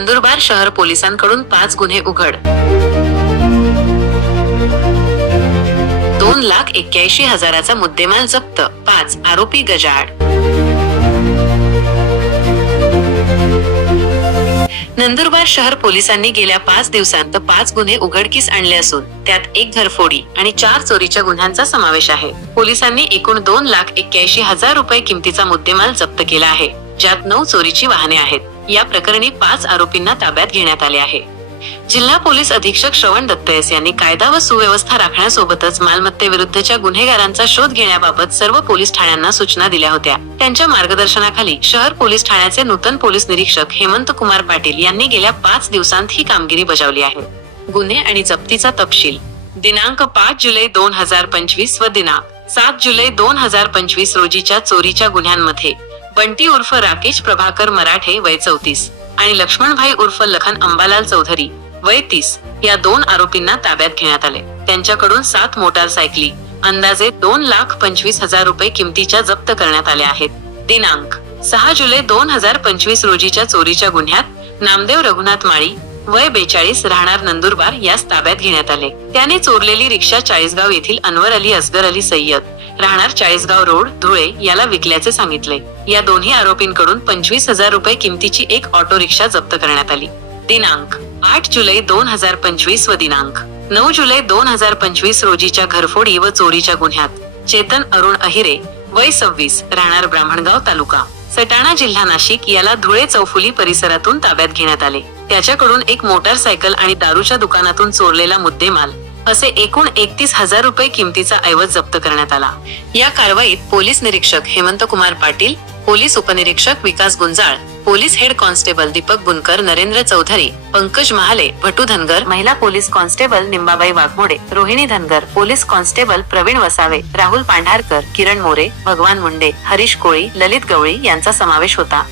नंदुरबार शहर पोलिसांकडून पाच गुन्हे उघड. दोन लाख एक्क्याऐंशी हजाराचा मुद्देमाल जप्त पाच आरोपी गजाड नंदुरबार शहर पोलिसांनी गेल्या पाच दिवसांत पाच गुन्हे उघडकीस आणले असून त्यात एक घरफोडी आणि चार चोरीच्या गुन्ह्यांचा समावेश आहे. पोलिसांनी एकूण दोन लाख एक्क्याऐंशी हजार रुपये किमतीचा मुद्देमाल जप्त केला आहे. ज्यात नऊ चोरीची वाहने आहेत. या प्रकरणी पाच आरोपींना ताब्यात घेण्यात आले आहे. जिल्हा पोलीस अधीक्षक श्रवण दत्तयस यांनी कायदा व सुव्यवस्था राखण्यासोबतच मालमत्तेविरुद्धच्या गुन्हेगारांचा शोध घेण्याबाबत सर्व पोलीस ठाण्यांना सूचना दिल्या होत्या. त्यांच्या मार्गदर्शनाखाली शहर पोलीस ठाण्याचे नूतन पोलीस निरीक्षक हेमंत कुमार पाटील यांनी गेल्या पाच दिवसांत ही कामगिरी बजावली आहे. गुन्हे आणि जप्तीचा तपशील. दिनांक पाच जुलै दोन हजार पंचवीस व दिनांक सात जुलै दोन हजार पंचवीस रोजीच्या चोरीच्या गुन्ह्यांमध्ये बंटी उर्फ राकेश प्रभाकर मराठे वय चौतीस आणि लक्ष्मणभाई उर्फ लखन अंबालाल चौधरी वय तीस या दोन आरोपींना ताब्यात घेण्यात आले. त्यांच्याकडून सात मोटारसायकली अंदाजे दोन लाख पंचवीस हजार रुपये किमतीच्या जप्त करण्यात आल्या आहेत. दिनांक सहा जुलै दोन हजार पंचवीस रोजीच्या चोरीच्या गुन्ह्यात नामदेव रघुनाथ माळी वय बेचाळीस राहणार नंदुरबार यास ताब्यात घेण्यात आले. त्याने चोरलेली रिक्षा चाळीसगाव येथील अनवर अली असगर अली सय्यद राहणार चाळीसगाव रोड धुळे याला विकल्याचे सांगितले. या दोन्ही आरोपींकडून पंचवीस हजार रुपये किमतीची एक ऑटो रिक्षा जप्त करण्यात आली. दिनांक आठ जुलै दोन हजार पंचवीस व दिनांक नऊ जुलै दोन हजार पंचवीस रोजीच्या घरफोडी व चोरीच्या गुन्ह्यात चेतन अरुण अहिरे वय सव्वीस राहणार ब्राह्मणगाव तालुका. सटाणा जिल्हा नाशिक याला धुळे चौफुली परिसरातून ताब्यात घेण्यात आले. त्याच्याकडून एक मोटारसायकल आणि दारूच्या दुकानातून चोरलेला मुद्देमाल असे एकूण एकतीस हजार रुपये किमतीचा ऐवज जप्त करण्यात आला. या कारवाईत पोलीस निरीक्षक हेमंत कुमार पाटील पोलीस उपनिरीक्षक Vikas Gunjal police head constable Deepak Bunkar Narendra Chaudhari Pankaj Mahale Bhatu Dhangar महिला police constable Nimbabai Waghmode Rohini Dhangar police constable Pravin Vasave Rahul Pandharkar Kiran More Bhagwan Munde Harish कोळी ललित गवळी यांचा समावेश होता.